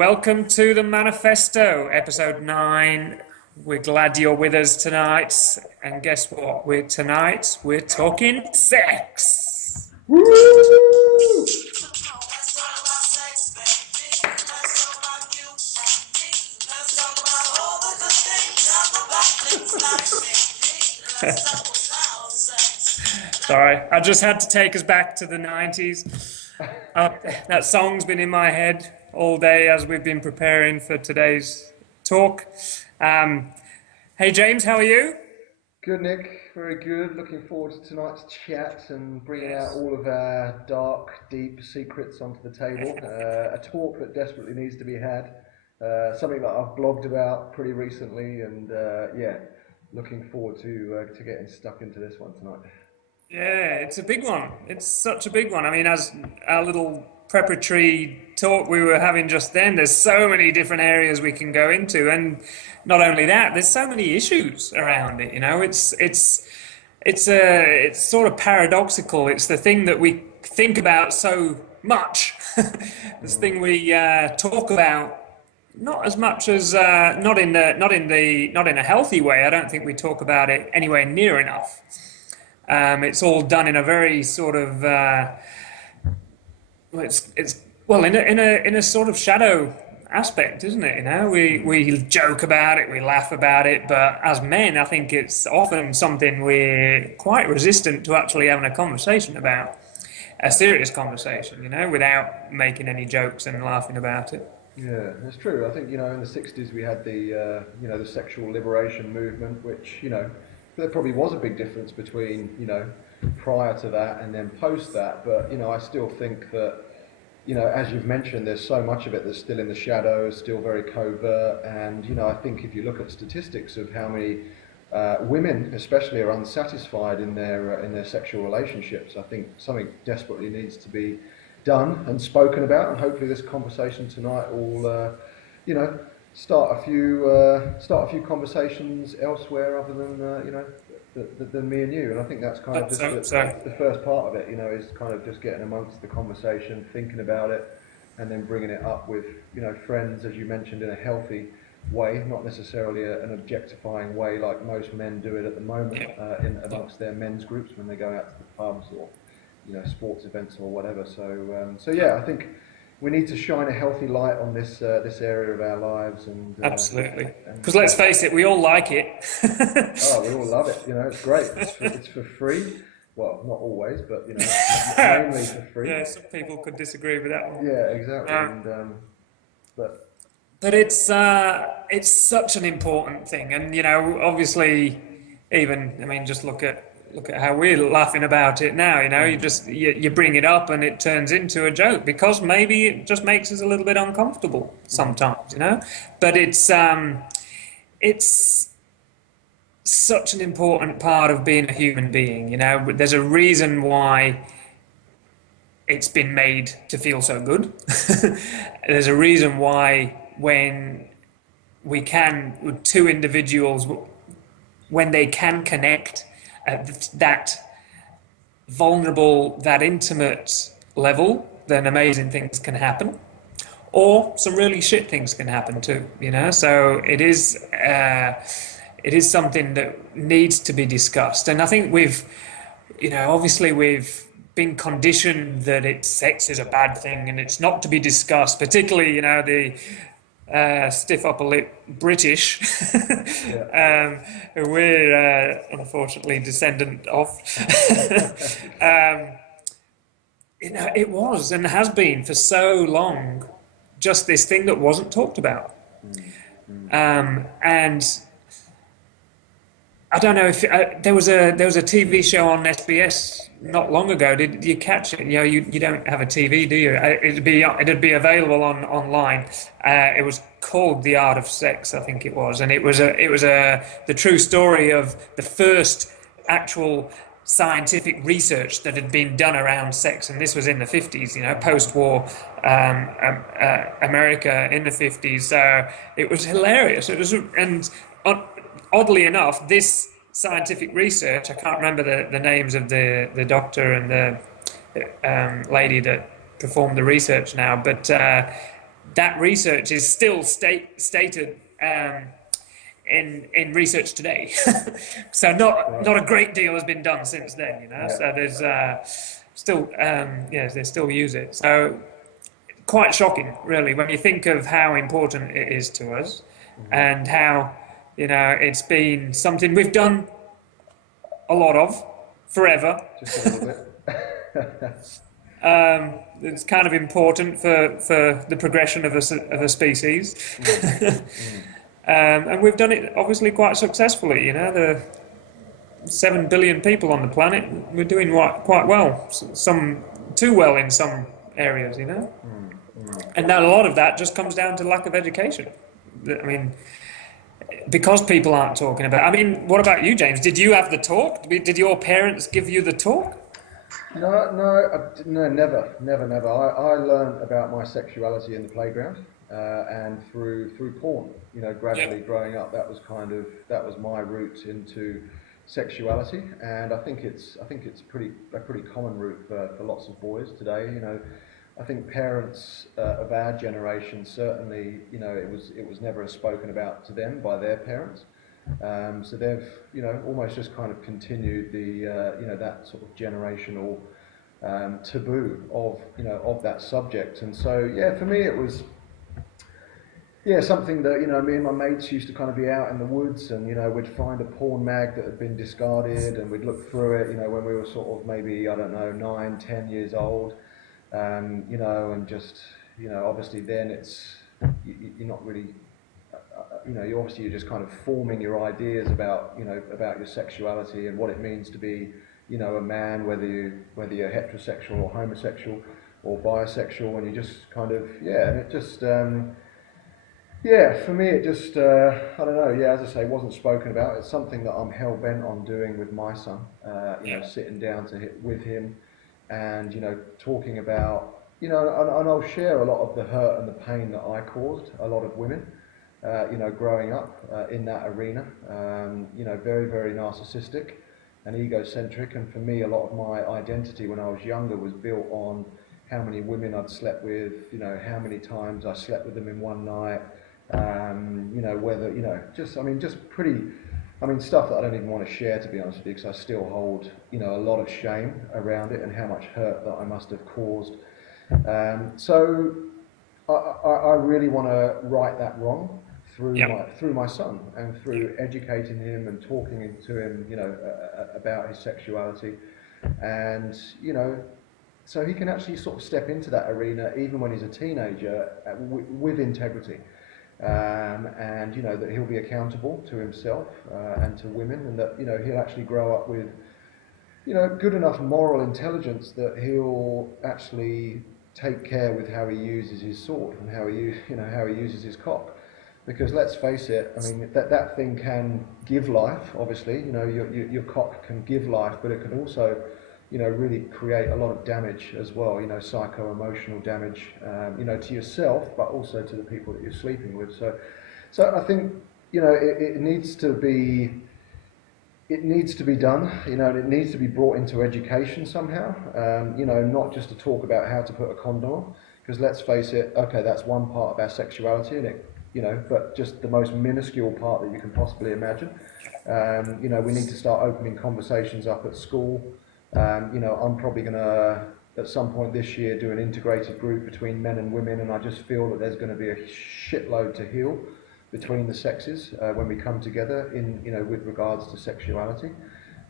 Welcome to the Manifesto, episode 9. We're glad you're with us tonight. And guess what? We're talking sex. Woo! Sorry, I just had to take us back to the 90s. That song's been in my head all day as we've been preparing for today's talk. Hey James, how are you? Good, Nick. Very good. Looking forward to tonight's chat and bringing out all of our dark, deep secrets onto the table. A talk that desperately needs to be had. Something that I've blogged about pretty recently, and looking forward to getting stuck into this one tonight. Yeah, it's a big one. It's such a big one. I mean, as our little preparatory talk we were having just then, there's so many different areas we can go into, and not only that, there's so many issues around it. You know, it's sort of paradoxical. It's the thing that we think about so much. This thing we talk about not as much as not in a healthy way. I don't think we talk about it anywhere near enough. It's all done in a very sort of in a sort of shadow aspect, isn't it? You know, we joke about it, we laugh about it, but as men, I think it's often something we're quite resistant to actually having a conversation about, a serious conversation, you know, without making any jokes and laughing about it. Yeah, it's true. I think, you know, in the 60s we had the the sexual liberation movement, which, you know, there probably was a big difference between, you know, prior to that and then post that. But, you know, I still think that, you know, as you've mentioned, there's so much of it that's still in the shadows, still very covert. And, you know, I think if you look at statistics of how many women especially are unsatisfied in their sexual relationships, I think something desperately needs to be done and spoken about. And hopefully this conversation tonight will, start a few conversations elsewhere other than than me and you. And I think that's kind of just the first part of it, you know, is kind of just getting amongst the conversation, thinking about it, and then bringing it up with, you know, friends, as you mentioned, in a healthy way, not necessarily an objectifying way like most men do it at the moment amongst their men's groups when they go out to the pubs or, you know, sports events or whatever. So I think we need to shine a healthy light on this area of our lives, and absolutely. Because let's face it, we all like it. Oh, we all love it. You know, it's great. It's for free. Well, not always, but, you know, mainly for free. Yeah, some people could disagree with that one. Yeah, exactly. But it's such an important thing, and, you know, obviously, just look at how we're laughing about it now. You know, you bring it up and it turns into a joke because maybe it just makes us a little bit uncomfortable sometimes. You know, but it's such an important part of being a human being. You know, there's a reason why it's been made to feel so good. There's a reason why when two individuals, when they can connect at that vulnerable, that intimate level, then amazing things can happen, or some really shit things can happen too. You know, so it is something that needs to be discussed. And I think we've been conditioned that sex is a bad thing and it's not to be discussed, particularly, you know, the stiff upper lip British, who we're unfortunately descendant of. You know, it was and has been for so long just this thing that wasn't talked about. And I don't know if there was a TV show on SBS not long ago. Did you catch it? You know, you don't have a TV, do you? It'd be available online. It was called The Art of Sex, I think it was, and it was the true story of the first actual scientific research that had been done around sex, and this was in the 50s. You know, post-war America in the 50s. So it was hilarious. It was oddly enough, this scientific research, I can't remember the names of the doctor and the lady that performed the research now, but that research is still stated in research today. So not a great deal has been done since then, you know. Yeah. So there's still yes, they still use it. So quite shocking, really, when you think of how important it is to us, and how, you know, it's been something we've done a lot of forever. Just a little bit. It's kind of important for the progression of a species. And we've done it obviously quite successfully. You know, the 7 billion people on the planet, we're doing quite well. Some too well in some areas, you know. And that a lot of that just comes down to lack of education. I mean, because people aren't talking about. I mean, what about you, James? Did you have the talk? Did your parents give you the talk? No, never. I learned about my sexuality in the playground, and through porn. You know, gradually growing up, that was my route into sexuality, and I think it's a pretty common route for lots of boys today. You know, I think parents of our generation certainly, you know, it was never spoken about to them by their parents. So they've, you know, almost just kind of continued the, you know, that sort of generational taboo of, you know, of that subject. And so, yeah, for me it was, yeah, something that, you know, me and my mates used to kind of be out in the woods, and, you know, we'd find a porn mag that had been discarded, and we'd look through it, you know, when we were sort of maybe, I don't know, 9, 10 years old, you know, and just, you know, obviously then you're not really, you know, you're just kind of forming your ideas about, you know, about your sexuality and what it means to be, you know, a man, whether you're heterosexual or homosexual or bisexual, and you just kind of, yeah, and it just, yeah, for me it just, I don't know, yeah, as I say, wasn't spoken about. It's something that I'm hell bent on doing with my son, you know, sitting down with him, and, you know, talking about, you know, and I'll share a lot of the hurt and the pain that I caused a lot of women. You know, growing up in that arena, you know, very, very narcissistic and egocentric. And for me, a lot of my identity when I was younger was built on how many women I'd slept with, you know, how many times I slept with them in one night, you know, whether, you know, just, I mean, just pretty, I mean, stuff that I don't even want to share, to be honest with you, because I still hold, you know, a lot of shame around it and how much hurt that I must have caused. So I really want to right that wrong through my son, and through educating him and talking to him, you know, about his sexuality, and, you know, so he can actually sort of step into that arena even when he's a teenager with integrity, and, you know, that he'll be accountable to himself and to women, and that, you know, he'll actually grow up with, you know, good enough moral intelligence that he'll actually take care with how he uses his sword and how he uses his cock. Because let's face it, I mean, that thing can give life, obviously, you know, your cock can give life, but it can also, you know, really create a lot of damage as well, you know, psycho-emotional damage, you know, to yourself, but also to the people that you're sleeping with. So I think, you know, it needs to be done, you know, and it needs to be brought into education somehow, you know, not just to talk about how to put a condom on, because let's face it, okay, that's one part of our sexuality, and it, you know, but just the most minuscule part that you can possibly imagine. You know, we need to start opening conversations up at school. You know, I'm probably going to, at some point this year, do an integrated group between men and women, and I just feel that there's going to be a shitload to heal between the sexes when we come together in, you know, with regards to sexuality.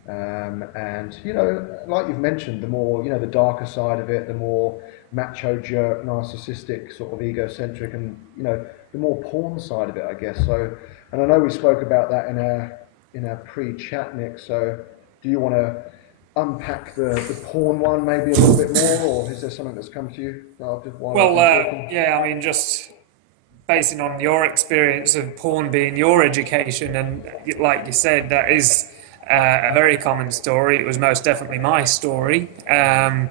And, you know, like you've mentioned, the more, you know, the darker side of it, the more macho jerk, narcissistic, sort of egocentric, and, you know, the more porn side of it, I guess. So, and I know we spoke about that in our pre-chat, Nick. So, do you want to unpack the porn one maybe a little bit more, or is there something that's come to you? Yeah, I mean, just basing on your experience of porn being your education, and like you said, that is a very common story. It was most definitely my story. I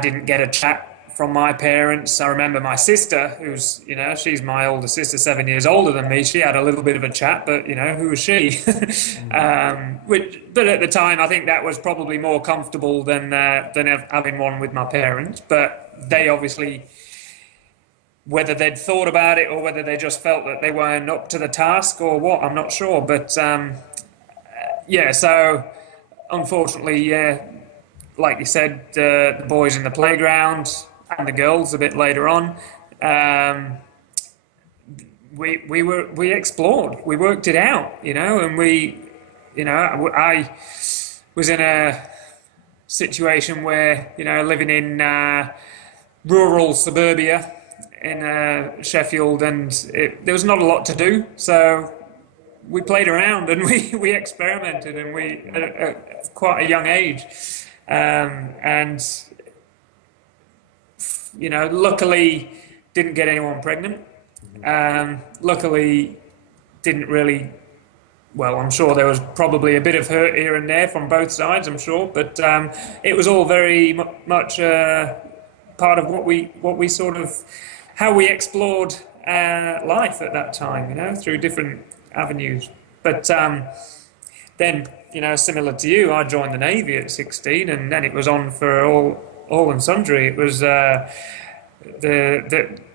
didn't get a chat from my parents. I remember my sister, who's, you know, she's my older sister, 7 years older than me. She had a little bit of a chat, but, you know, who was she? But at the time, I think that was probably more comfortable than having one with my parents. But they obviously whether they'd thought about it or whether they just felt that they weren't up to the task or what, I'm not sure. But yeah, so unfortunately, yeah, like you said, the boys in the playground and the girls a bit later on. Um, we explored, we worked it out, and I was in a situation where living in rural suburbia in Sheffield, and there was not a lot to do, so we played around and we experimented, and we at quite a young age, and luckily didn't get anyone pregnant. Luckily, didn't really. Well, I'm sure there was probably a bit of hurt here and there from both sides. I'm sure, but it was all very much part of what we sort of how we explored life at that time. Through different avenues. But then, similar to you, I joined the Navy at 16, and then it was on for all and sundry. It was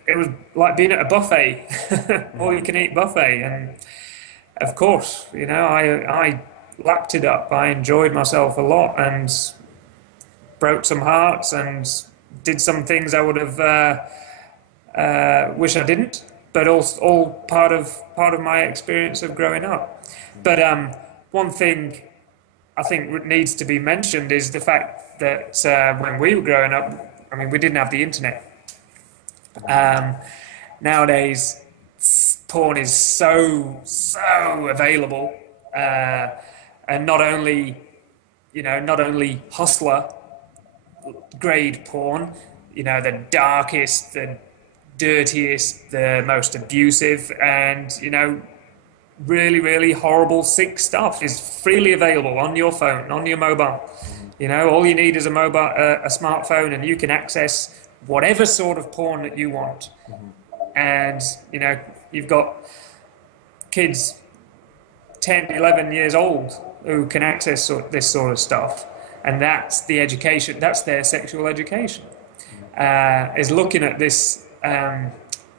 it was like being at a buffet, all you can eat buffet, and of course, I lapped it up. I enjoyed myself a lot and broke some hearts and did some things I would have wish I didn't, but all part of my experience of growing up. But one thing I think needs to be mentioned is the fact that when we were growing up, I mean, we didn't have the internet. Nowadays, porn is so available, and not only hustler grade porn, the darkest, the dirtiest, the most abusive, and really horrible, sick stuff is freely available on your phone, on your mobile. All you need is a smartphone, and you can access whatever sort of porn that you want. And you've got kids 10, 11 years old who can access this sort of stuff, and that's the education. That's their sexual education. Is looking at this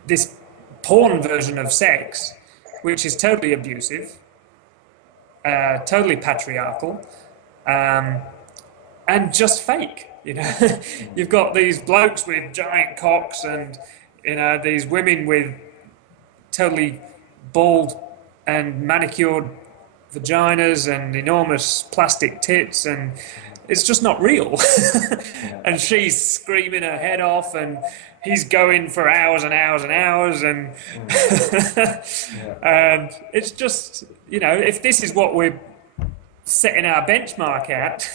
this porn version of sex, which is totally abusive, totally patriarchal, and just fake. You've got these blokes with giant cocks, and these women with totally bald and manicured vaginas and enormous plastic tits, and it's just not real. And she's screaming her head off, and he's going for hours and hours and hours, and and it's just if this is what we're setting our benchmark at,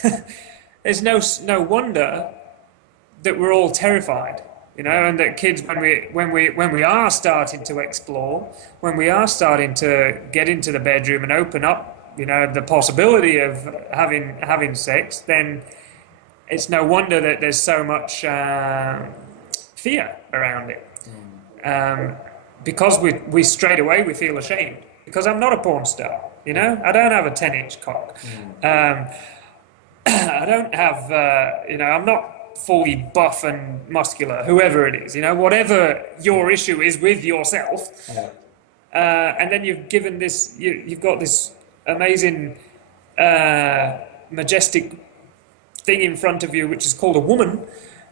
there's no wonder that we're all terrified, and that kids, when we are starting to explore, when we are starting to get into the bedroom and open up, the possibility of having sex, then it's no wonder that there's so much fear around it, because we straight away we feel ashamed, because I'm not a porn star, I don't have a 10-inch cock. I don't have, I'm not fully buff and muscular, whoever it is, whatever your issue is with yourself. And then you've given this, you've got this amazing, majestic thing in front of you, which is called a woman,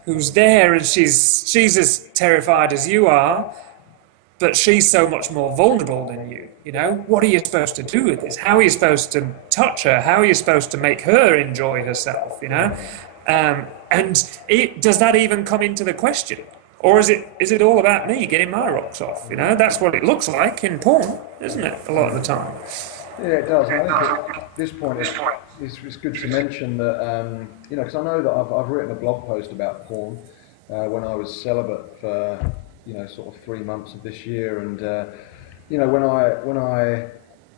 who's there, and she's as terrified as you are, but she's so much more vulnerable than you. What are you supposed to do with this? How are you supposed to touch her? How are you supposed to make her enjoy herself? And does that even come into the question, or is it all about me getting my rocks off? That's what it looks like in porn, isn't it? A lot of the time. Yeah, it does. I think at this point it's good to mention that because I know that I've written a blog post about porn when I was celibate for sort of 3 months of this year, and when I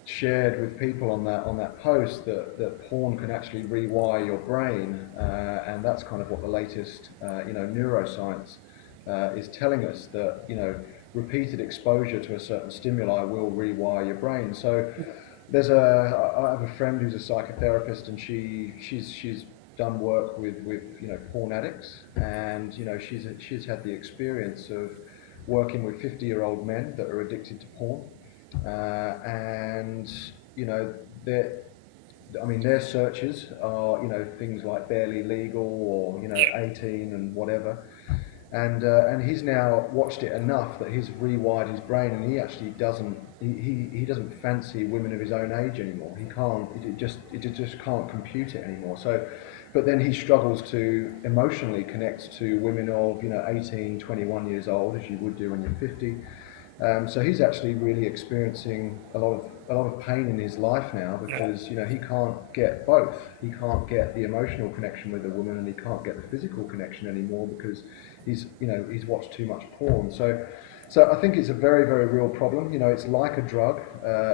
shared with people on that post that porn can actually rewire your brain, and that's kind of what the latest neuroscience is telling us, that repeated exposure to a certain stimuli will rewire your brain. So I have a friend who's a psychotherapist, and she's done work with porn addicts, and she's had the experience of working with 50-year-old men that are addicted to porn, and you know, their searches are, things like barely legal or, 18 and whatever. And he's now watched it enough that he's rewired his brain, and he actually he doesn't fancy women of his own age anymore. He can't. It just can't compute it anymore. So, but then he struggles to emotionally connect to women of 18, 21 years old, as you would do when you're 50. So he's actually really experiencing a lot of pain in his life now, because he can't get both. He can't get the emotional connection with a woman, and he can't get the physical connection anymore because he's watched too much porn. So I think it's a very, very real problem. It's like a drug.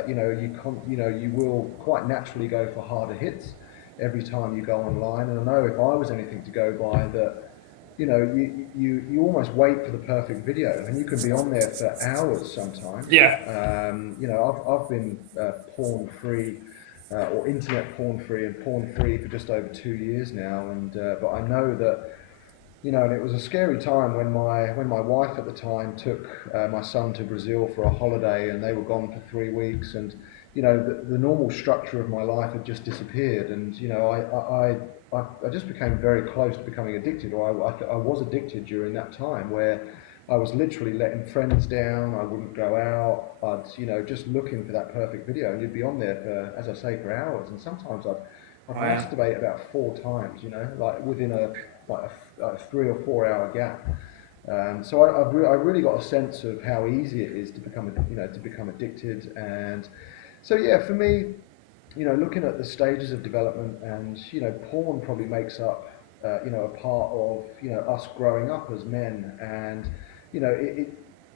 You will quite naturally go for harder hits every time you go online. And I know if I was anything to go by, that you almost wait for the perfect video, and you can be on there for hours sometimes. I've been porn free or internet porn free and porn free for just over 2 years now, and but I know that and it was a scary time when my wife at the time took my son to Brazil for a holiday, and they were gone for 3 weeks, and the normal structure of my life had just disappeared, and I just became very close to becoming addicted, or I was addicted during that time, where I was literally letting friends down. I wouldn't go out. I'd just looking for that perfect video, and you'd be on there for, as I say, for hours, and sometimes I'd masturbate about 4 times, like within a 3 or 4 hour gap. So I really got a sense of how easy it is to become addicted, and so for me, looking at the stages of development, and porn probably makes up a part of us growing up as men, and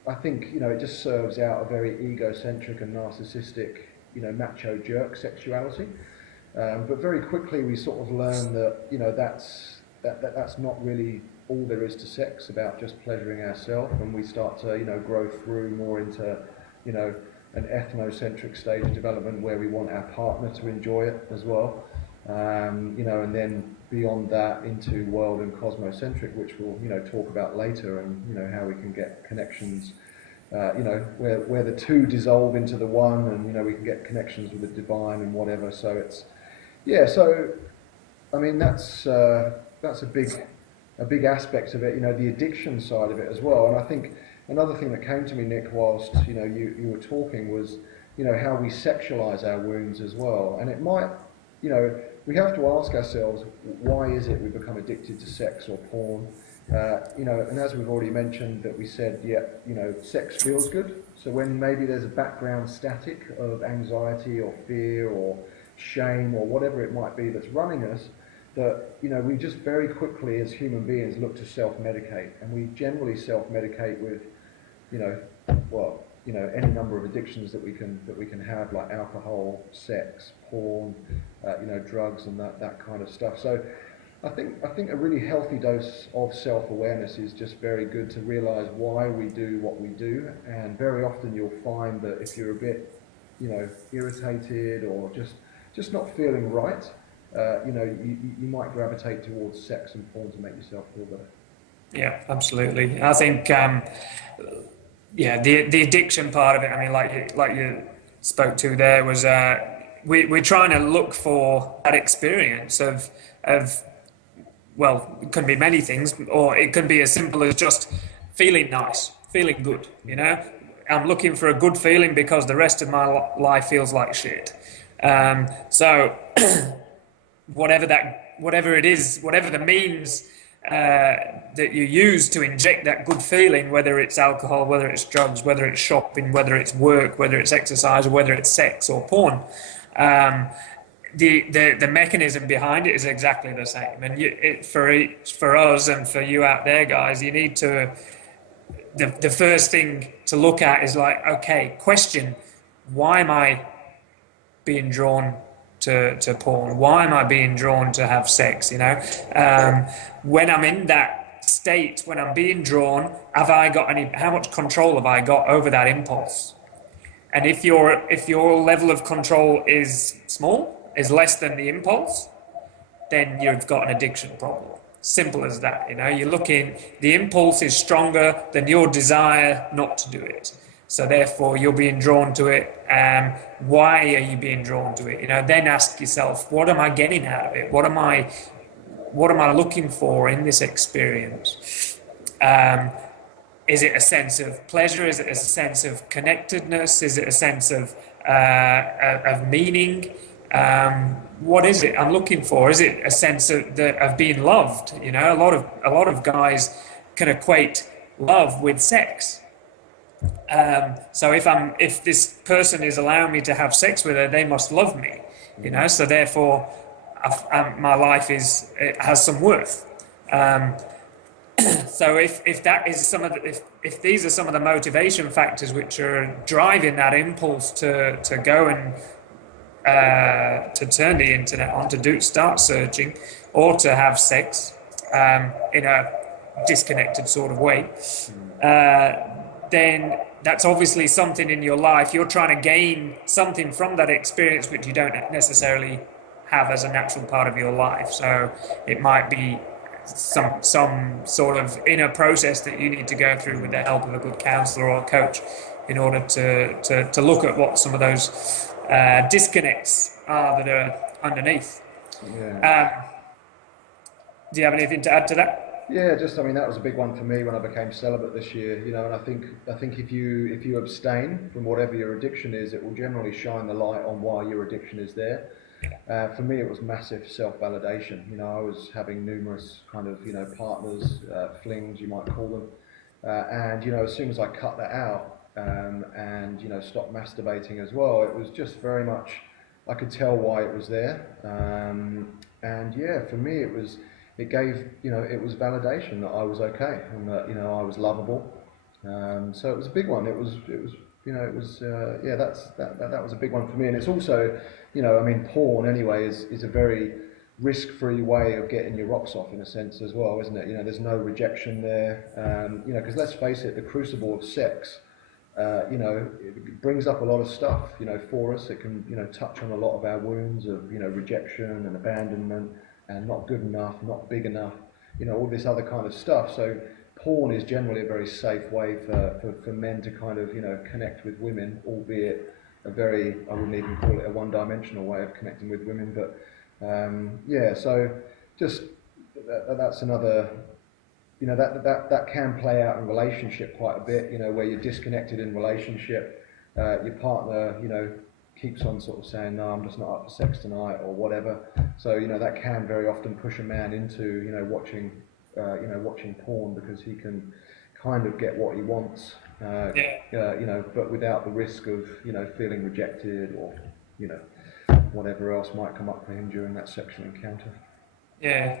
I think it just serves out a very egocentric and narcissistic macho jerk sexuality, but very quickly we sort of learn that that's not really all there is to sex, about just pleasuring ourselves, and we start to grow through more into an ethnocentric stage of development where we want our partner to enjoy it as well, and then beyond that into world and cosmocentric, which we'll talk about later, and how we can get connections, where the two dissolve into the one, and we can get connections with the divine and whatever. So it's so I mean that's a big aspect of it, the addiction side of it as well. And I think another thing that came to me, Nick, whilst you were talking, was how we sexualize our wounds as well. And it might, we have to ask ourselves, why is it we become addicted to sex or porn? And as we've already mentioned, that we said, sex feels good. So when maybe there's a background static of anxiety or fear or shame or whatever it might be that's running us, that we just very quickly as human beings look to self-medicate, and we generally self-medicate with any number of addictions that we can have, like alcohol, sex, porn, drugs, and that kind of stuff. So I think a really healthy dose of self-awareness is just very good, to realize why we do what we do. And very often you'll find that if you're a bit irritated or just not feeling right, you might gravitate towards sex and porn to make yourself feel better. Yeah, absolutely. I think, the addiction part of it. I mean, like you spoke to there, was we're trying to look for that experience of well, it can be many things, or it can be as simple as just feeling nice, feeling good. I'm looking for a good feeling because the rest of my life feels like shit. So. Whatever it is, whatever the means that you use to inject that good feeling, whether it's alcohol, whether it's drugs, whether it's shopping, whether it's work, whether it's exercise, or whether it's sex or porn, the mechanism behind it is exactly the same. And for us and for you out there, guys, you need to. The first thing to look at is like, okay, question: why am I being drawn to porn? Why am I being drawn to have sex? When I'm in that state, when I'm being drawn, how much control have I got over that impulse? And if your level of control is small, is less than the impulse, then you've got an addiction problem. Simple as that. You know, you're looking, the impulse is stronger than your desire not to do it. So therefore, you're being drawn to it. Why are you being drawn to it? You know, then ask yourself, what am I getting out of it? What am I looking for in this experience? Is it a sense of pleasure? Is it a sense of connectedness? Is it a sense of meaning? What is it I'm looking for? Is it a sense of being loved? You know, a lot of guys can equate love with sex. So if this person is allowing me to have sex with her, they must love me. You know, so therefore, my life it has some worth. So if that is if these are some of the motivation factors which are driving that impulse to go and to turn the internet on, start searching, or to have sex in a disconnected sort of way, then that's obviously something in your life. You're trying to gain something from that experience which you don't necessarily have as a natural part of your life. So it might be some sort of inner process that you need to go through with the help of a good counsellor or a coach in order to look at what some of those disconnects are that are underneath. Yeah. Do you have anything to add to that? Yeah, just I mean that was a big one for me when I became celibate this year. You know, and I think if you abstain from whatever your addiction is, it will generally shine the light on why your addiction is there. For me, it was massive self-validation. You know, I was having numerous kind of partners, flings you might call them, and as soon as I cut that out and stopped masturbating as well, it was just very much I could tell why it was there, and yeah, for me it gave it was validation that I was okay and that I was lovable. So it was a big one. It was yeah, that was a big one for me. And it's also I mean, porn anyway is a very risk-free way of getting your rocks off in a sense as well, isn't it? There's no rejection there. Because let's face it, the crucible of sex it brings up a lot of stuff for us. It can touch on a lot of our wounds of rejection and abandonment and not good enough, not big enough, all this other kind of stuff. So porn is generally a very safe way for men to kind of connect with women, albeit a very, I wouldn't even call it a one-dimensional way of connecting with women, but yeah, so just that's another, that can play out in relationship quite a bit, where you're disconnected in relationship, your partner, keeps on sort of saying, no, I'm just not up for sex tonight or whatever. So, that can very often push a man into, watching porn because he can kind of get what he wants, but without the risk of, feeling rejected or, whatever else might come up for him during that sexual encounter. Yeah.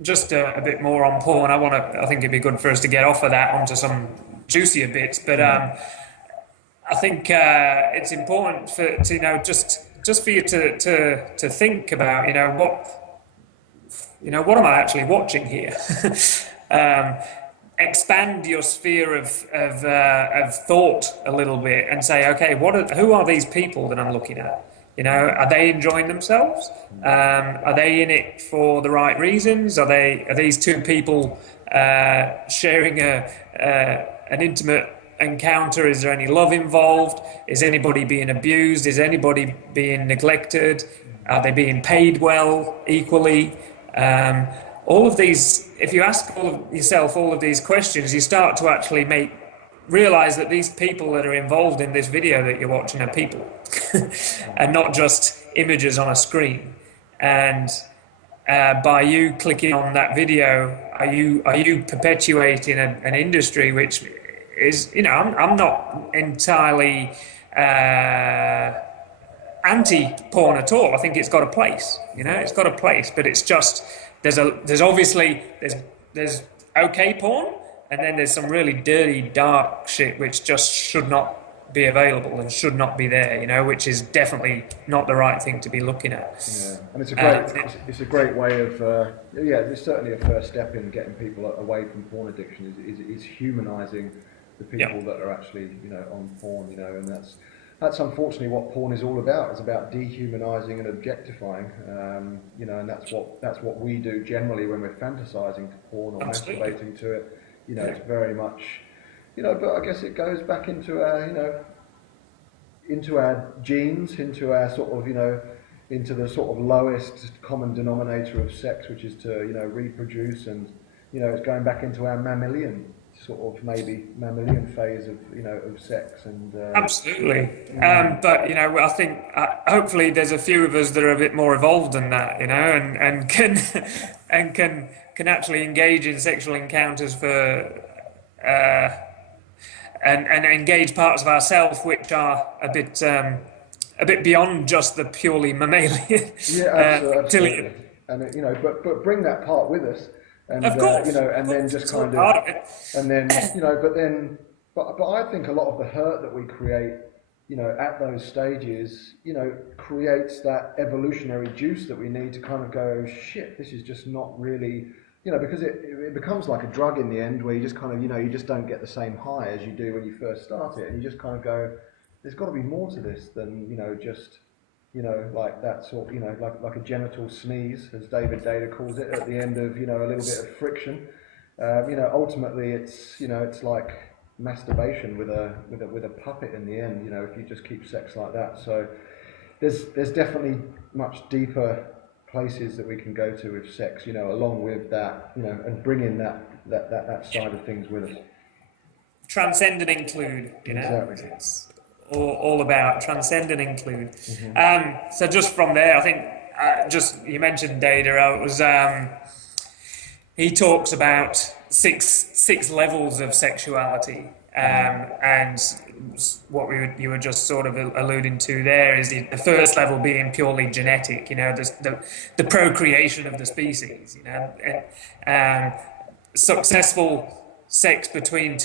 Just a bit more on porn. I think it'd be good for us to get off of that onto some juicier bits, but I think it's important to just for you to think about what am I actually watching here. Expand your sphere of thought a little bit and say, okay, who are these people that I'm looking at? Are they enjoying themselves? Are they in it for the right reasons? Are these two people sharing an intimate encounter? Is there any love involved? Is anybody being abused? Is anybody being neglected? Are they being paid well equally? All of these, if you ask yourself all of these questions, you start to actually realize that these people that are involved in this video that you're watching are people and not just images on a screen. And by you clicking on that video, are you perpetuating an industry which is, I'm not entirely anti-porn at all. I think it's got a place, it's got a place, but it's just, there's obviously okay porn, and then there's some really dirty, dark shit which just should not be available and should not be there, which is definitely not the right thing to be looking at. Yeah, and it's a great way of, it's certainly a first step in getting people away from porn addiction is humanising the people that are actually, on porn, and that's unfortunately what porn is all about. It's about dehumanizing and objectifying, and that's what we do generally when we're fantasizing to porn or Absolutely. masturbating to it. Yeah. It's very much, but I guess it goes back into our, into our genes, into our sort of, into the sort of lowest common denominator of sex, which is to, reproduce, and, it's going back into our mammalian phase of, of sex, and Absolutely. But I think hopefully there's a few of us that are a bit more evolved than that, and can and can actually engage in sexual encounters for and engage parts of ourselves which are a bit beyond just the purely mammalian yeah, reptilian. absolutely. And but bring that part with us, and Of course, and then just it's all kind part of, of it. and then but I think a lot of the hurt that we create, at those stages, creates that evolutionary juice that we need to kind of go, shit, this is just not really, because it becomes like a drug in the end, where you just kind of, you just don't get the same high as you do when you first start it, and you just kind of go, there's got to be more to this than, just, like that sort, like a genital sneeze, as David Data calls it, at the end of, a little bit of friction. Ultimately it's like masturbation with a puppet in the end, if you just keep sex like that. So there's definitely much deeper places that we can go to with sex, along with that, and bring in that side of things with us. Transcend and include, Exactly. It's all about transcend and include. So just from there, I think you mentioned Data. He talks about six levels of sexuality, and what you were just sort of alluding to there is the first level being purely genetic. The procreation of the species. And successful sex between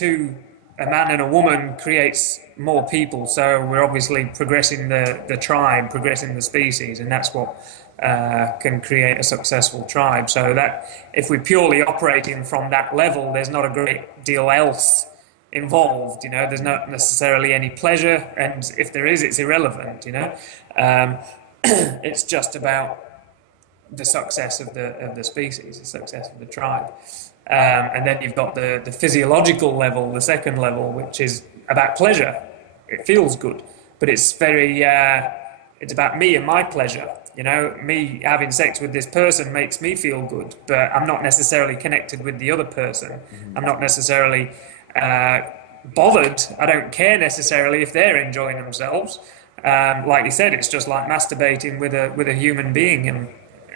a man and a woman creates more people, so we're obviously progressing the tribe, progressing the species, and that's what can create a successful tribe. So that if we're purely operating from that level, there's not a great deal else involved. There's not necessarily any pleasure, and if there is, it's irrelevant. It's just about the success of the species, the success of the tribe. And then you've got the physiological level, the second level, which is about pleasure. It feels good, but it's it's about me and my pleasure. Me having sex with this person makes me feel good, but I'm not necessarily connected with the other person. I'm not necessarily bothered. I don't care necessarily if they're enjoying themselves. Like you said, it's just like masturbating with a human being,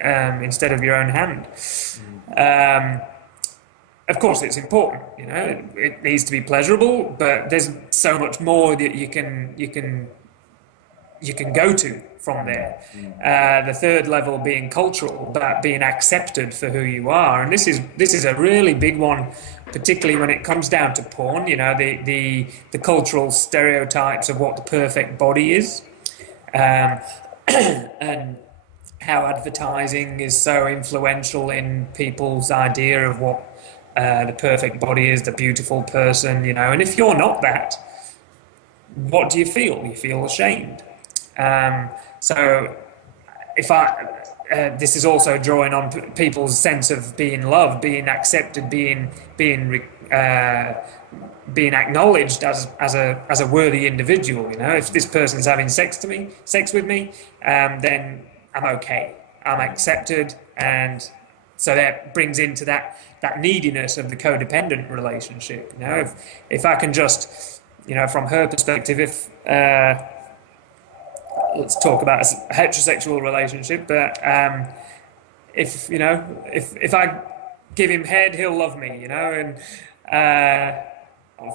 and instead of your own hand. Of course, it's important. It needs to be pleasurable, but there's so much more that you can go to from there. The third level being cultural, about being accepted for who you are, and this is a really big one, particularly when it comes down to porn. The cultural stereotypes of what the perfect body is, and how advertising is so influential in people's idea of what the perfect body is, the beautiful person, and if you're not that, what do you feel? You feel ashamed. So if this is also drawing on people's sense of being loved, being accepted, being acknowledged as a worthy individual. If this person's having sex with me, then I'm okay. I'm accepted, and so that brings into that neediness of the codependent relationship. If I can just, from her perspective, if let's talk about a heterosexual relationship, but if I give him head, he'll love me, and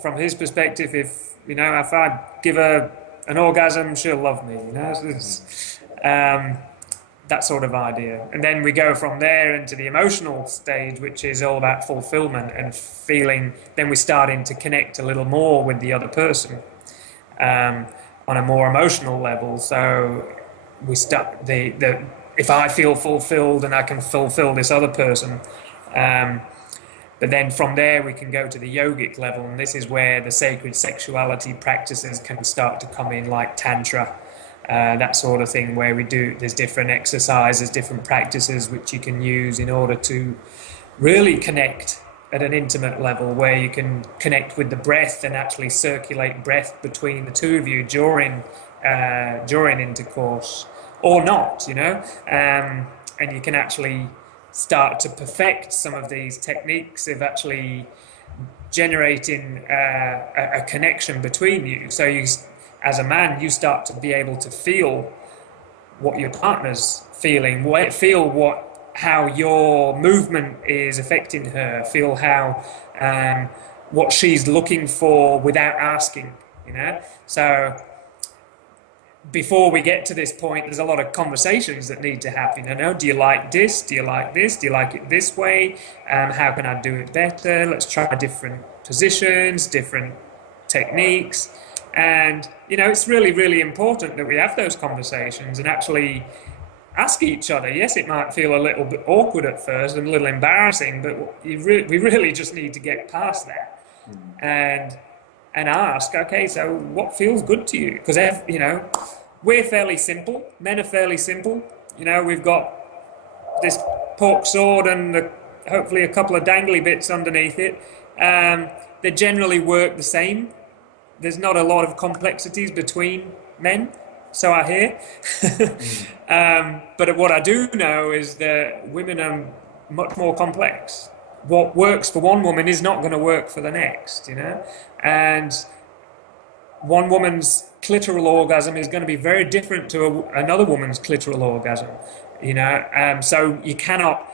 from his perspective, if I give her an orgasm, she'll love me, that sort of idea. And then we go from there into the emotional stage, which is all about fulfillment and feeling. Then we're starting to connect a little more with the other person on a more emotional level. So we start if I feel fulfilled and I can fulfill this other person, But then from there we can go to the yogic level, and this is where the sacred sexuality practices can start to come in, like tantra, that sort of thing, where there's different exercises, different practices which you can use in order to really connect at an intimate level, where you can connect with the breath and actually circulate breath between the two of you during intercourse, or not, and you can actually start to perfect some of these techniques of actually generating a connection between you. So you, as a man, you start to be able to feel what your partner's feeling, how your movement is affecting her, feel how what she's looking for without asking, So before we get to this point, there's a lot of conversations that need to happen. Do you like this? Do you like this? Do you like it this way? How can I do it better? Let's try different positions, different techniques. And, it's really, really important that we have those conversations and actually ask each other. Yes, it might feel a little bit awkward at first and a little embarrassing, but we really just need to get past that and ask, okay, so what feels good to you? Because, we're fairly simple. Men are fairly simple. We've got this pork sword and hopefully a couple of dangly bits underneath it. They generally work the same. There's not a lot of complexities between men, so I hear. But what I do know is that women are much more complex. What works for one woman is not going to work for the next, And one woman's clitoral orgasm is going to be very different to another woman's clitoral orgasm, So you cannot.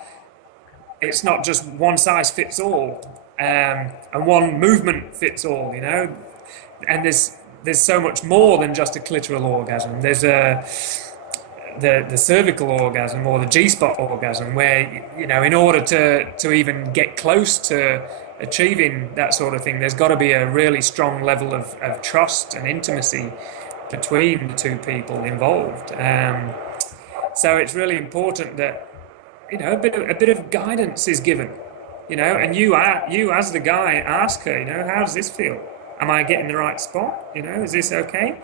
It's not just one size fits all, and one movement fits all, And there's so much more than just a clitoral orgasm. There's the cervical orgasm or the G-spot orgasm, where in order to even get close to achieving that sort of thing, there's got to be a really strong level of trust and intimacy between the two people involved. So it's really important that a bit of guidance is given, and you as the guy ask her, how does this feel? Am I getting the right spot? Is this okay?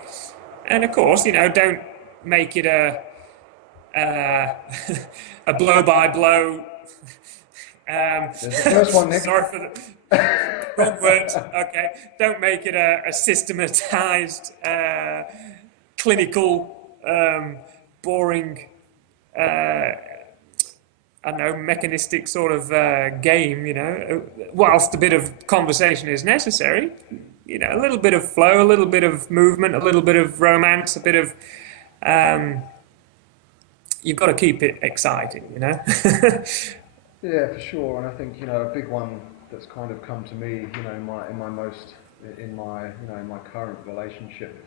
And of course, don't make it a blow by blow. There's the first one, Nick. Sorry for the wrong word. Okay, don't make it a systematized, clinical, boring, mechanistic sort of game. Whilst a bit of conversation is necessary. A little bit of flow, a little bit of movement, a little bit of romance, a bit of. You've got to keep it exciting, Yeah, for sure. And I think a big one that's kind of come to me, in my current relationship,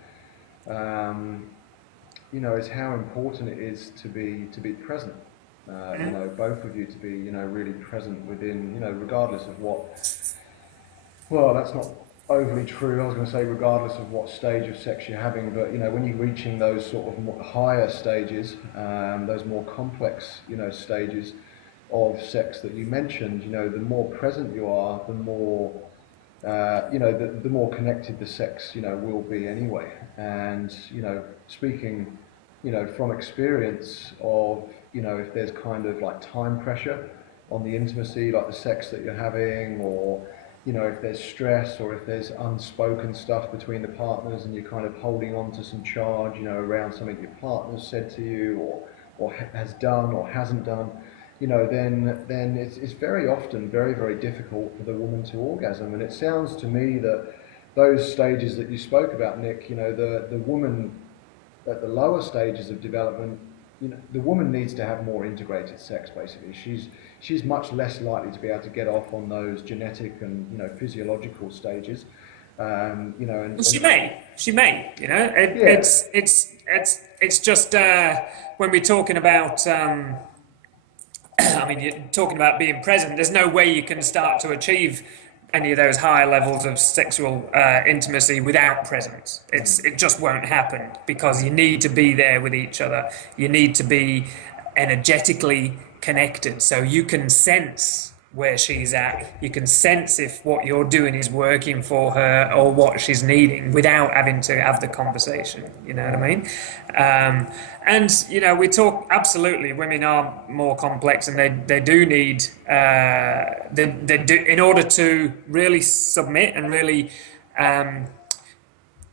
is how important it is to be present. Both of you to be really present within, regardless of what. Well, that's not overly true. I was going to say regardless of what stage of sex you're having, but when you're reaching those sort of more higher stages, those more complex stages of sex that you mentioned, the more present you are, the more the more connected the sex will be anyway. And speaking from experience of if there's kind of like time pressure on the intimacy, like the sex that you're having, or if there's stress or if there's unspoken stuff between the partners and you're kind of holding on to some charge, around something your partner's said to you or has done or hasn't done, then it's very often very, very difficult for the woman to orgasm. And it sounds to me that those stages that you spoke about, Nick, the woman at the lower stages of development, the woman needs to have more integrated sex. Basically, she's much less likely to be able to get off on those genetic and physiological stages. She may. Yeah. It's just when we're talking about. You're talking about being present. There's no way you can start to achieve any of those higher levels of sexual intimacy without presence. It just won't happen, because you need to be there with each other. You need to be energetically connected, so you can sense where she's at. You can sense if what you're doing is working for her or what she's needing without having to have the conversation. You know what I mean? And we talk, absolutely. Women are more complex, and they do need they do, in order to really submit and really.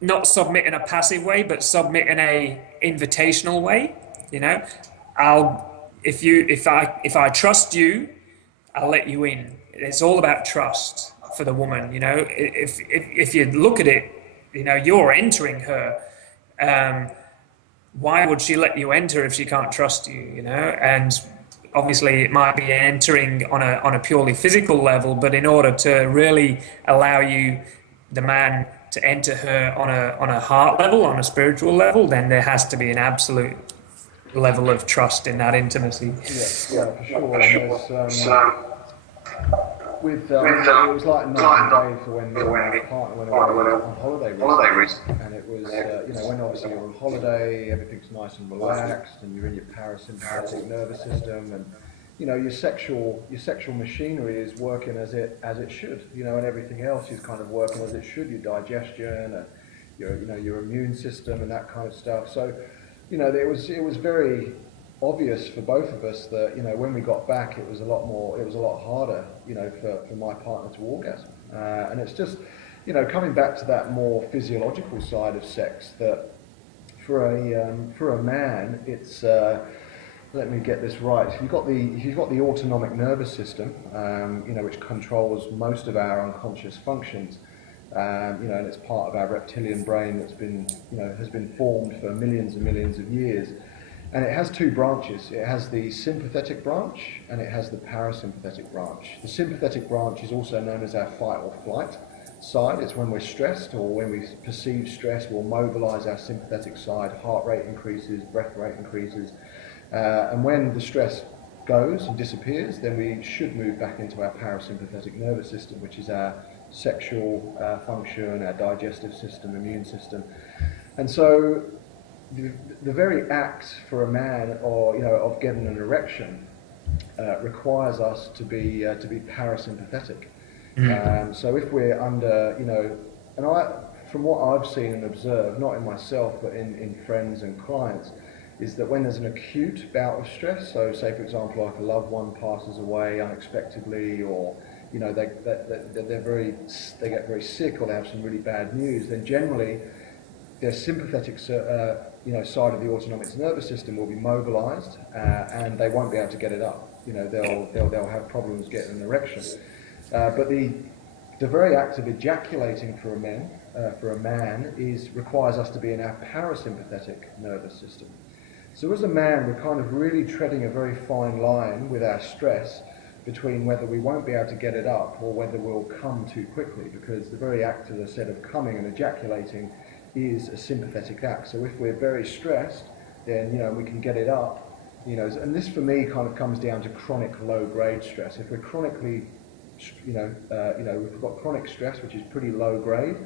Not submit in a passive way, but submit in a invitational way. You know, if I trust you, I'll let you in. It's all about trust for the woman. If you look at it, you're entering her. Why would she let you enter if she can't trust you? And obviously it might be entering on a purely physical level, but in order to really allow you, the man, to enter her on a heart level, on a spiritual level, then there has to be an absolute level of trust in that intimacy. Yeah, for sure. It was like night and day for when my partner went away on holiday recently, and it was when obviously you're on holiday, everything's nice and relaxed, and you're in your parasympathetic nervous system, and your sexual machinery is working as it should, and everything else is kind of working as it should, your digestion and your immune system and that kind of stuff. So it was very obvious for both of us that when we got back, it was a lot harder for my partner to orgasm, and it's just coming back to that more physiological side of sex, that for a man, it's let me get this right. You've got the autonomic nervous system, which controls most of our unconscious functions, and it's part of our reptilian brain that's been has been formed for millions and millions of years. And it has two branches. It has the sympathetic branch and it has the parasympathetic branch. The sympathetic branch is also known as our fight or flight side. It's when we're stressed or when we perceive stress, we'll mobilize our sympathetic side, heart rate increases, breath rate increases. And when the stress goes and disappears, then we should move back into our parasympathetic nervous system, which is our sexual function, our digestive system, immune system. And so the very act for a man of getting an erection requires us to be parasympathetic. So if we're under, from what I've seen and observed, not in myself but in friends and clients, is that when there's an acute bout of stress, so say for example like a loved one passes away unexpectedly, or they get very sick, or they have some really bad news, then generally their sympathetic side of the autonomic nervous system will be mobilized, and they won't be able to get it up. They'll have problems getting an erection. But the very act of ejaculating for a man requires us to be in our parasympathetic nervous system. So as a man, we're kind of really treading a very fine line with our stress between whether we won't be able to get it up or whether we'll come too quickly, because the very act, as I said, of coming and ejaculating is a sympathetic act. So if we're very stressed, then we can get it up. And this for me kind of comes down to chronic low-grade stress. If we're chronically, if we've got chronic stress, which is pretty low grade,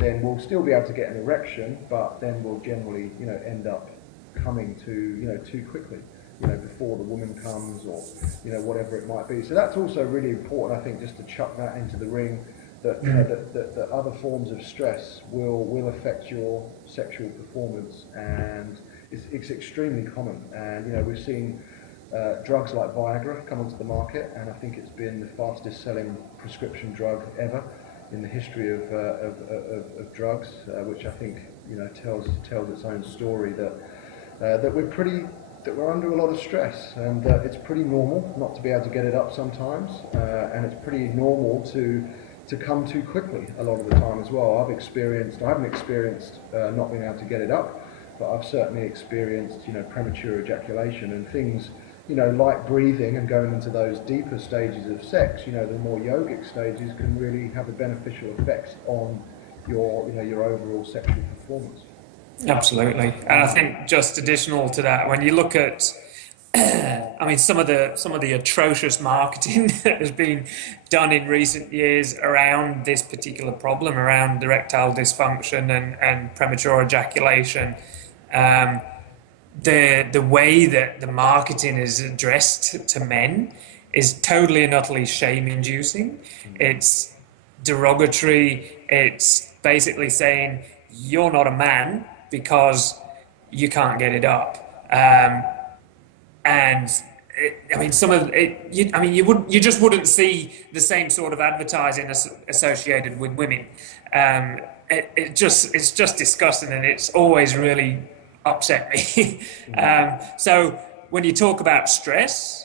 then we'll still be able to get an erection, but then we'll generally, end up coming too quickly, before the woman comes, or whatever it might be. So that's also really important, I think, just to chuck that into the ring, that that other forms of stress will affect your sexual performance, and it's extremely common. And we've seen drugs like Viagra come onto the market, and I think it's been the fastest selling prescription drug ever in the history of drugs, which I think tells its own story, that we're under a lot of stress, and it's pretty normal not to be able to get it up sometimes, and it's pretty normal to come too quickly a lot of the time as well. I haven't experienced not being able to get it up, but I've certainly experienced premature ejaculation and things like breathing and going into those deeper stages of sex. The more yogic stages can really have a beneficial effect on your overall sexual performance. Absolutely. And I think just additional to that, when you look at some of the atrocious marketing that has been done in recent years around this particular problem, around erectile dysfunction and premature ejaculation, the way that the marketing is addressed to men is totally and utterly shame-inducing. It's derogatory. It's basically saying you're not a man because you can't get it up. And I mean, some of it. You just wouldn't see the same sort of advertising associated with women. It's just disgusting, and it's always really upset me. So when you talk about stress,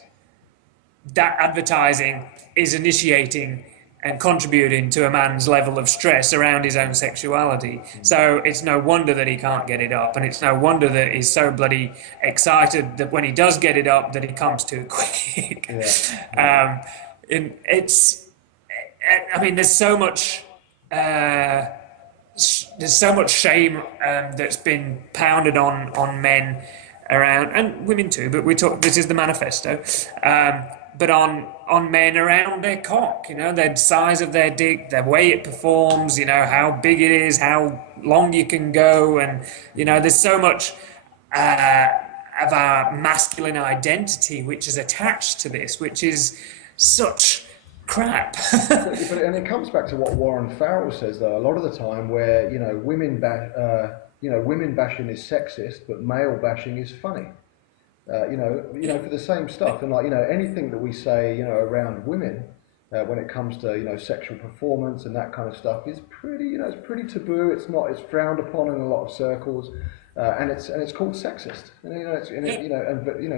that advertising is initiating and contributing to a man's level of stress around his own sexuality. So it's no wonder that he can't get it up, and it's no wonder that he's so bloody excited that when he does get it up, that he comes too quick. Yeah. It's, I mean, there's so much shame that's been pounded on men around, and women too. But we talk. This is the manifesto. But on men around their cock, the size of their dick, the way it performs, how big it is, how long you can go, and there's so much of our masculine identity which is attached to this, which is such crap. And it comes back to what Warren Farrell says, though, a lot of the time, where women bashing is sexist, but male bashing is funny. For the same stuff, and anything that we say, around women, when it comes to sexual performance and that kind of stuff, is pretty, it's pretty taboo. It's frowned upon in a lot of circles, and it's called sexist, and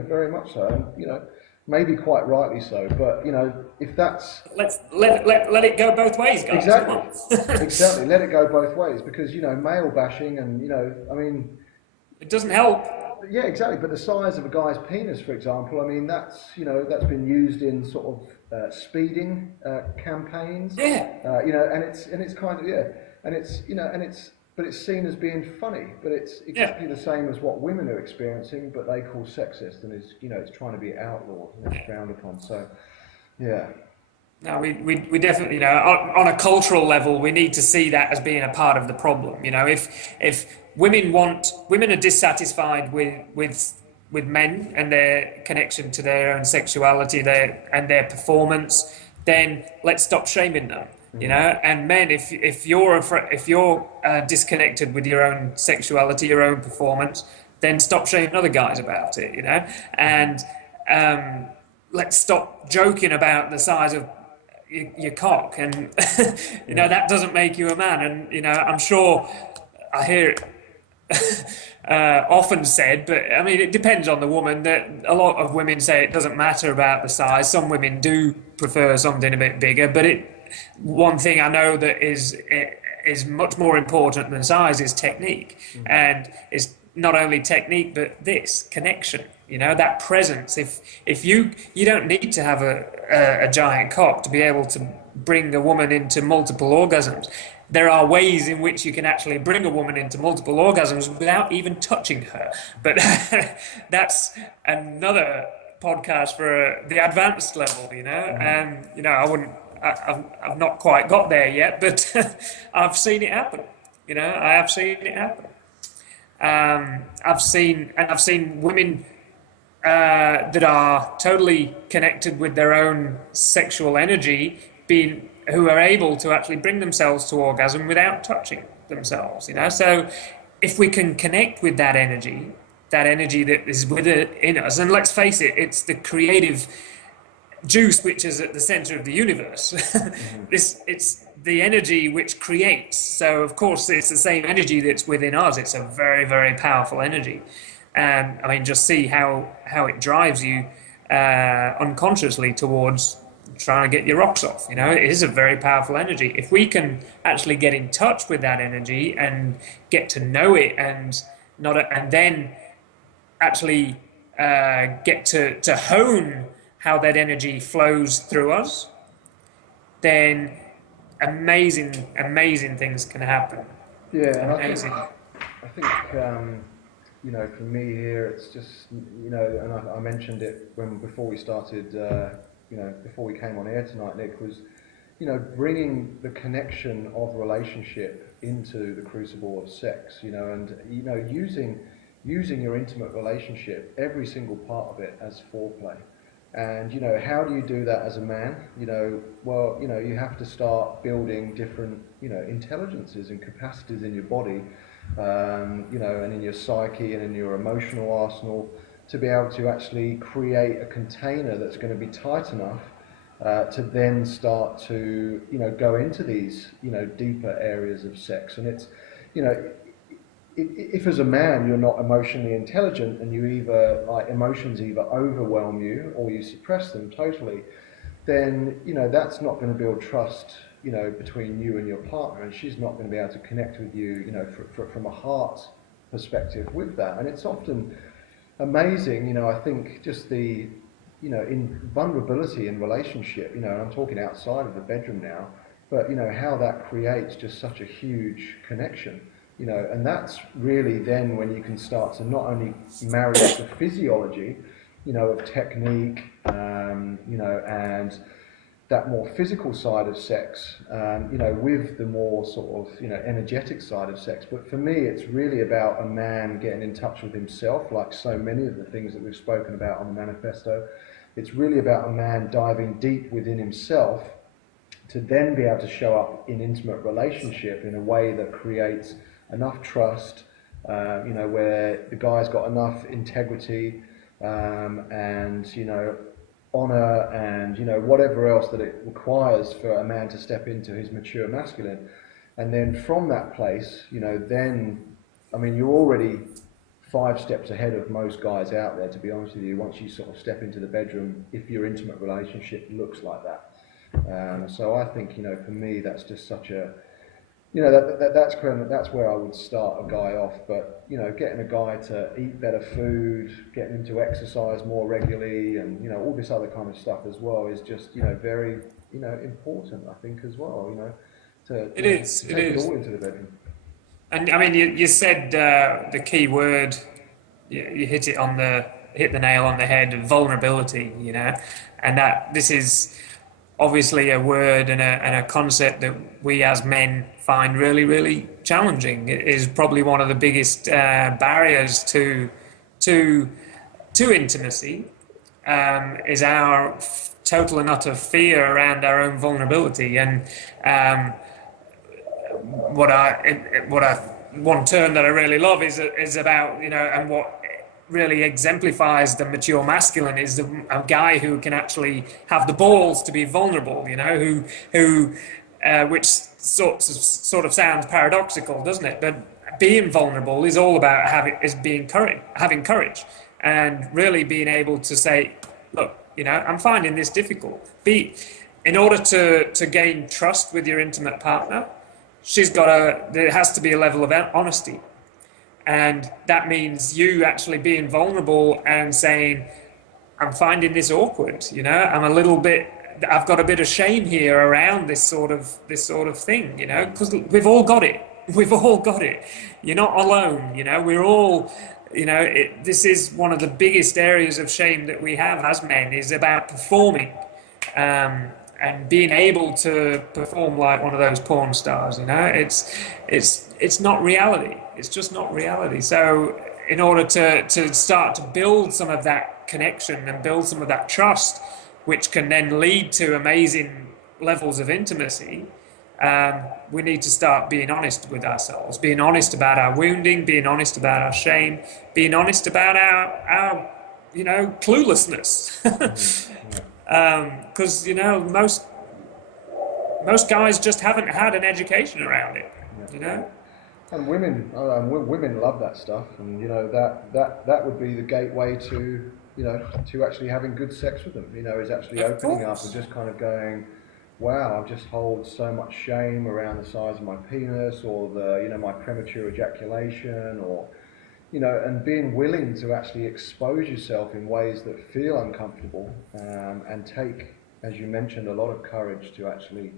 very much so, and maybe quite rightly so. But if that's let it go both ways, guys. Exactly, let it go both ways, because male bashing, and it doesn't help. Yeah, exactly. But the size of a guy's penis, for example, I mean, that's been used in sort of speeding campaigns. Yeah. And it's kind of but it's seen as being funny. But it's exactly the same as what women are experiencing, but they call sexist, and it's trying to be outlawed and it's frowned upon. So, yeah. No, we definitely, on a cultural level, we need to see that as being a part of the problem. If women are dissatisfied with men and their connection to their own sexuality, and their performance, then let's stop shaming them. And men, if you're disconnected with your own sexuality, your own performance, then stop shaming other guys about it. And let's stop joking about the size of your cock, and that doesn't make you a man. And I'm sure I hear it often said, but I mean, it depends on the woman. That a lot of women say it doesn't matter about the size. Some women do prefer something a bit bigger, but one thing I know that is much more important than size is technique, and it's not only technique but this connection. That presence. If you don't need to have a giant cock to be able to bring a woman into multiple orgasms. There are ways in which you can actually bring a woman into multiple orgasms without even touching her. But that's another podcast for the advanced level, And I've not quite got there yet, but I've seen it happen. I have seen it happen. I've seen women that are totally connected with their own sexual energy, who are able to actually bring themselves to orgasm without touching themselves. So if we can connect with that energy that is within us, and let's face it, it's the creative juice which is at the center of the universe. It's the energy which creates. So of course it's the same energy that's within us. It's a very, very powerful energy. And I mean, just see how it drives you unconsciously towards trying to get your rocks off. It is a very powerful energy. If we can actually get in touch with that energy and get to know it, and then actually get to hone how that energy flows through us, then amazing things can happen. Yeah, and I think for me here, it's just, and I mentioned it before we started, before we came on air tonight, Nick, was, bringing the connection of relationship into the crucible of sex, and, using your intimate relationship, every single part of it, as foreplay. And, you know, how do you do that as a man? You know, well, you know, you have to start building different, you know, intelligences and capacities in your body, you know, and in your psyche and in your emotional arsenal to be able to actually create a container that's going to be tight enough to then start to, you know, go into these, you know, deeper areas of sex. And it's, you know, if as a man you're not emotionally intelligent and you either like emotions either overwhelm you or you suppress them totally, then you know that's not going to build trust, you know, between you and your partner, and she's not going to be able to connect with you, you know, from a heart perspective with that. And it's often amazing, you know, I think just the, you know, in vulnerability in relationship, you know, and I'm talking outside of the bedroom now, but you know how that creates just such a huge connection, you know, and that's really then when you can start to not only marry the physiology, you know, of technique, you know, and that more physical side of sex, you know, with the more sort of, you know, energetic side of sex. But for me, it's really about a man getting in touch with himself, like so many of the things that we've spoken about on the manifesto. It's really about a man diving deep within himself to then be able to show up in intimate relationship in a way that creates enough trust, you know, where the guy's got enough integrity, and, you know, honor and, you know, whatever else that it requires for a man to step into his mature masculine. And then from that place, you know, then, I mean, you're already 5 steps ahead of most guys out there, to be honest with you, once you sort of step into the bedroom, if your intimate relationship looks like that. So I think, you know, for me, that's just such a, you know, that's where I would start a guy off. But, you know, getting a guy to eat better food, getting him to exercise more regularly, and, you know, all this other kind of stuff as well is just, you know, very, you know, important, I think, as well, you know, to take it all into the bedroom. And I mean, you said the key word, you hit the nail on the head, vulnerability, you know, and that this is obviously a word and a concept that we as men find really, really challenging. It is probably one of the biggest barriers to intimacy, is our total and utter fear around our own vulnerability. And one term that I really love is about, you know, and what really exemplifies the mature masculine is a guy who can actually have the balls to be vulnerable, you know, who which sort of sounds paradoxical, doesn't it? But being vulnerable is all about having courage, and really being able to say, look, you know, I'm finding this difficult. In order to gain trust with your intimate partner, there has to be a level of honesty. And that means you actually being vulnerable and saying, I'm finding this awkward, you know, I've got a bit of shame here around this sort of thing, you know, because we've all got it. We've all got it. You're not alone, you know, we're all, you know, this is one of the biggest areas of shame that we have as men, is about performing. And being able to perform like one of those porn stars, you know, it's not reality. It's just not reality. So in order to start to build some of that connection and build some of that trust, which can then lead to amazing levels of intimacy, we need to start being honest with ourselves, being honest about our wounding, being honest about our shame, being honest about our you know, cluelessness. Because you know, most guys just haven't had an education around it, you know. And women love that stuff, and you know that would be the gateway to, you know, to actually having good sex with them. You know, is actually opening up and just kind of going, wow, I just hold so much shame around the size of my penis, or the, you know, my premature ejaculation, or, you know, and being willing to actually expose yourself in ways that feel uncomfortable, and take, as you mentioned, a lot of courage to actually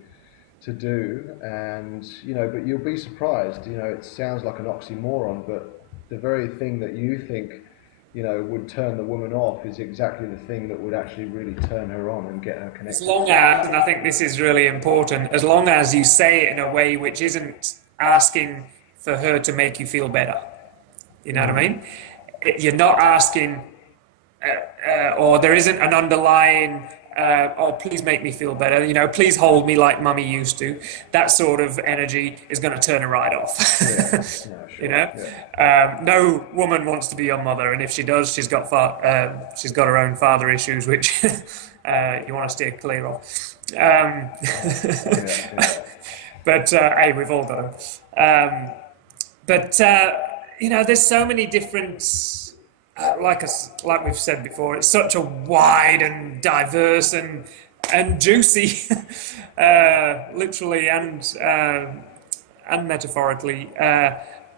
to do. And, you know, but you'll be surprised, you know, it sounds like an oxymoron, but the very thing that you think, you know, would turn the woman off is exactly the thing that would actually really turn her on and get her connected. As long as, and I think this is really important, as long as you say it in a way which isn't asking for her to make you feel better. You know what I mean? You're not asking or there isn't an underlying, oh, please make me feel better, please hold me like mummy used to. That sort of energy is going to turn her right off. Yeah, no, you sure, know, yeah, no woman wants to be your mother, and if she does, she's got her own father issues, which you want to steer clear of. Um, yeah, yeah. but hey, we've all got them. But there's so many different, like we've said before, it's such a wide and diverse and juicy, literally and metaphorically,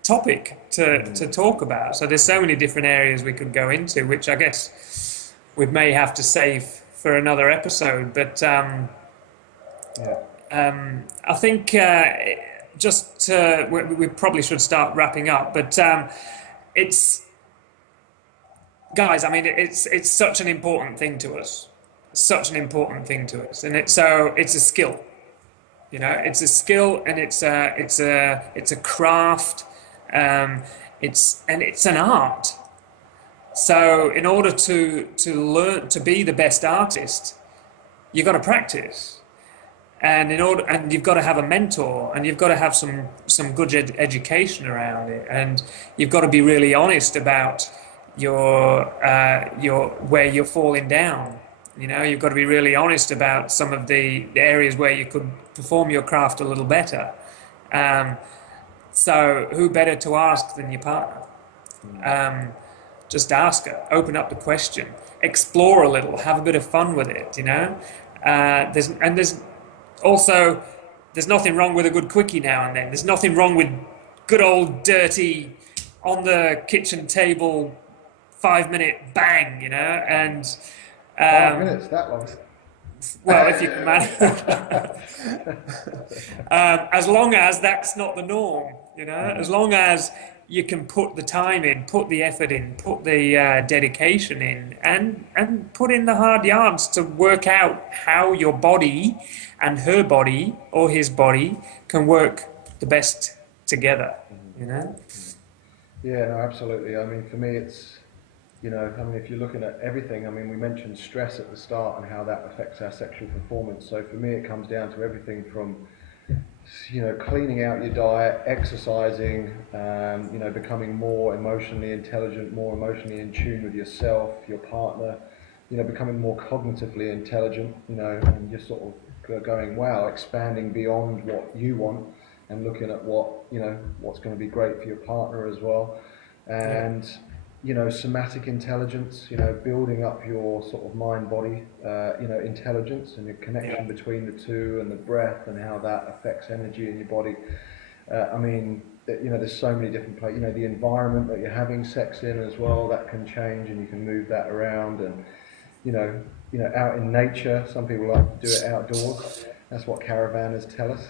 topic to talk about. So there's so many different areas we could go into, which I guess we may have to save for another episode. But Yeah. I think we probably should start wrapping up. But it's guys, I mean, it's such an important thing to us, such an important thing to us, and it's a skill. It's a skill, and it's a craft. It's an art. So in order to learn to be the best artist, you've got to practice. And you've got to have a mentor, and you've got to have some good education around it, and you've got to be really honest about your where you're falling down. You've got to be really honest about some of the areas where you could perform your craft a little better. So who better to ask than your partner? Just ask her, open up the question, explore a little, have a bit of fun with it. There's also, there's nothing wrong with a good quickie now and then. There's nothing wrong with good old dirty on the kitchen table 5-minute bang, and 5 minutes, that long. well, if you can manage. As long as that's not the norm, as long as you can put the time in, put the effort in, put the dedication in, and put in the hard yards to work out how your body and her body or his body can work the best together, Yeah, no, absolutely. I mean, for me, it's, I mean, if you're looking at everything, I mean, we mentioned stress at the start and how that affects our sexual performance. So for me, it comes down to everything from, cleaning out your diet, exercising, becoming more emotionally intelligent, more emotionally in tune with yourself, your partner, becoming more cognitively intelligent, and just sort of going, wow, expanding beyond what you want and looking at what's going to be great for your partner as well. And, somatic intelligence, building up your sort of mind-body, intelligence and the connection between the two, and the breath and how that affects energy in your body. I mean, there's so many different places, the environment that you're having sex in as well, that can change, and you can move that around. And, out in nature, some people like to do it outdoors. That's what caravanners tell us.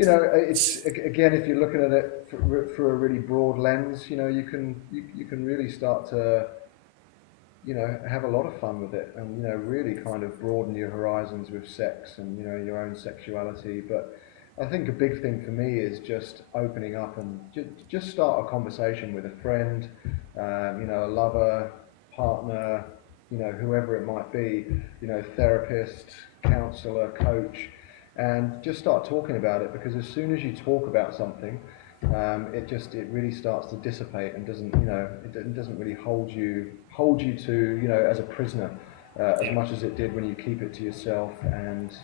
It's, again, if you're looking at it through a really broad lens, you can really start to, have a lot of fun with it, and really kind of broaden your horizons with sex and your own sexuality. But I think a big thing for me is just opening up and just start a conversation with a friend, a lover, partner, whoever it might be, therapist, counsellor, coach, and just start talking about it, because as soon as you talk about something, it really starts to dissipate and it doesn't really hold you to, as a prisoner, as much as it did when you keep it to yourself. And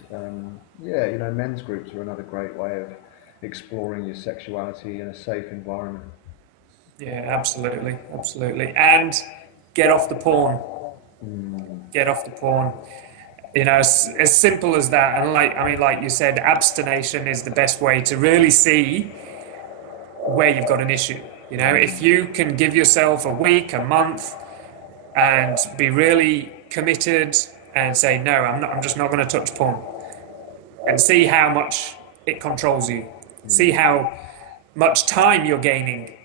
men's groups are another great way of exploring your sexuality in a safe environment. Yeah, absolutely, absolutely. And get off the porn. Get off the porn. As simple as that. And like you said, abstination is the best way to really see where you've got an issue. If you can give yourself a week, a month, and be really committed and say, no, I'm just not going to touch porn, and see how much it controls you, see how much time you're gaining,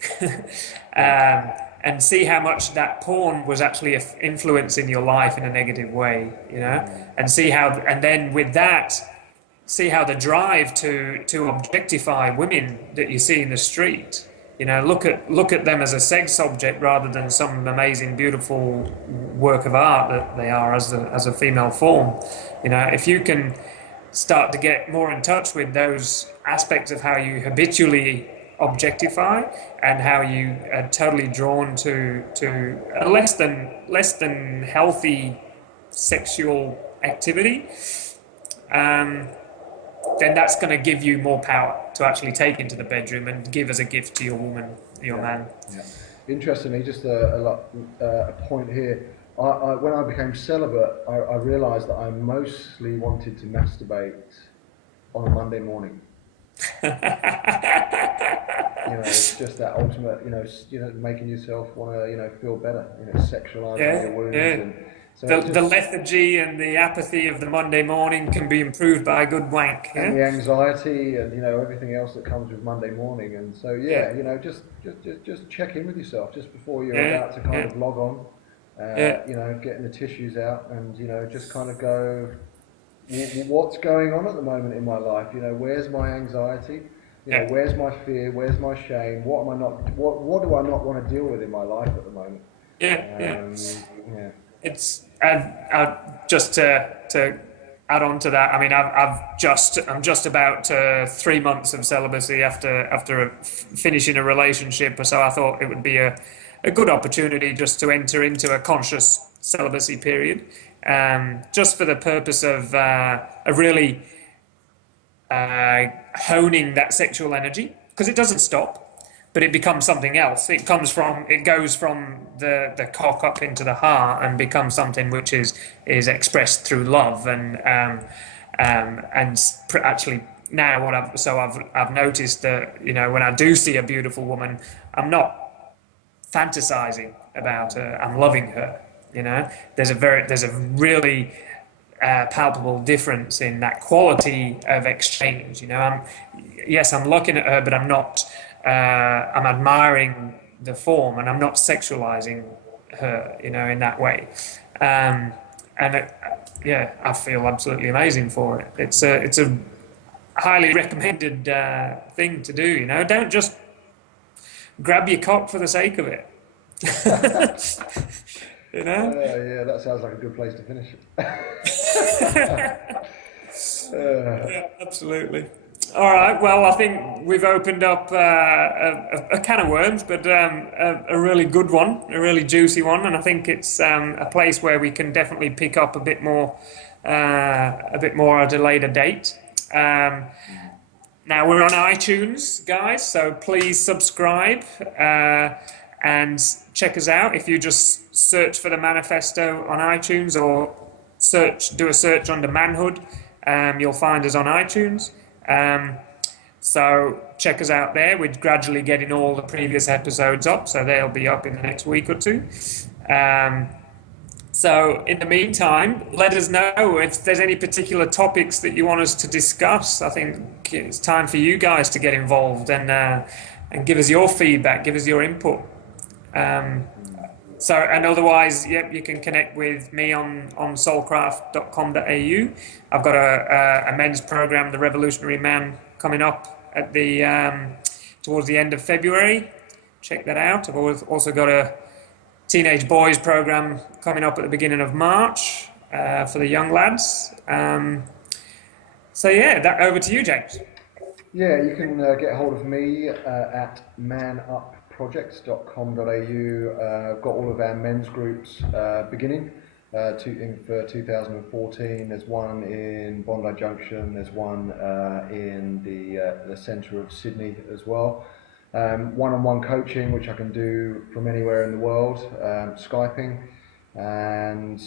and see how much that porn was actually influencing your life in a negative way, and then with that, see how the drive to objectify women that you see in the street look at them as a sex object rather than some amazing, beautiful work of art that they are as a female form. If you can start to get more in touch with those aspects of how you habitually objectify and how you are totally drawn to a less than healthy sexual activity, then that's going to give you more power to actually take into the bedroom and give as a gift to your woman, your man. Yeah. Interestingly, just a point here. When I became celibate, I realised that I mostly wanted to masturbate on a Monday morning. It's just that ultimate, making yourself want to, feel better, sexualising your wounds. And so the lethargy and the apathy of the Monday morning can be improved by a good wank. And the anxiety and, everything else that comes with Monday morning. And so, just check in with yourself just before you're about to kind of log on. Getting the tissues out and, just kind of go, what's going on at the moment in my life? Where's my anxiety? Where's my fear? Where's my shame? What do I not want to deal with in my life at the moment? It's just to add on to that. I mean, I'm just about 3 months of celibacy after finishing a relationship, so I thought it would be a good opportunity just to enter into a conscious celibacy period, just for the purpose of really honing that sexual energy, because it doesn't stop, but it becomes something else. It goes from the cock up into the heart and becomes something which is expressed through love and actually now I've noticed that when I do see a beautiful woman, I'm not fantasizing about her, I'm loving her. There's a really palpable difference in that quality of exchange. I'm looking at her, but I'm not. I'm admiring the form, and I'm not sexualizing her. In that way. I feel absolutely amazing for it. It's a highly recommended thing to do. Don't just grab your cock for the sake of it. Yeah, that sounds like a good place to finish it. Yeah, absolutely. All right. Well, I think we've opened up a can of worms, but a really good one, a really juicy one, and I think it's a place where we can definitely pick up a bit more at a later date. Now we're on iTunes, guys, so please subscribe and check us out. If you just search for the manifesto on iTunes or do a search under manhood, you'll find us on iTunes. So check us out there. We're gradually getting all the previous episodes up, so they'll be up in the next week or two. So in the meantime, let us know if there's any particular topics that you want us to discuss. I think it's time for you guys to get involved and give us your feedback, give us your input. And otherwise, you can connect with me on soulcraft.com.au. I've got a men's program, The Revolutionary Man, coming up at towards the end of February. Check that out. I've also got a teenage boys program coming up at the beginning of March for the young lads. Over to you, James. Yeah, you can get hold of me at manupprojects.com.au. I've got all of our men's groups beginning for 2014. There's one in Bondi Junction, there's one in the centre of Sydney as well. One-on-one coaching, which I can do from anywhere in the world, Skyping, and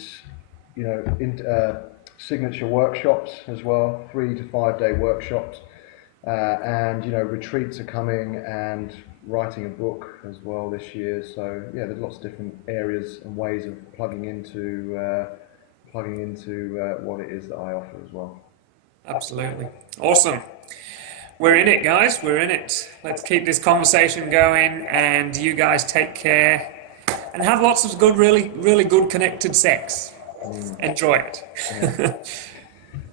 signature workshops as well, 3 to 5 day workshops, and retreats are coming, and writing a book as well this year. So there's lots of different areas and ways of plugging into what it is that I offer as well. Absolutely. Awesome. We're in it, guys. We're in it. Let's keep this conversation going, and you guys take care and have lots of good, really, really good connected sex. Enjoy it. Yeah.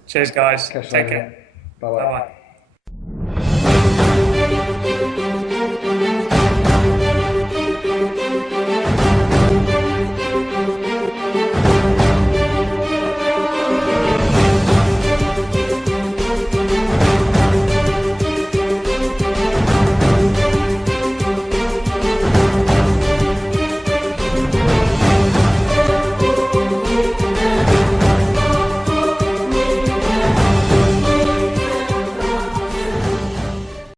Cheers, guys. Take care. Bye-bye. Bye-bye.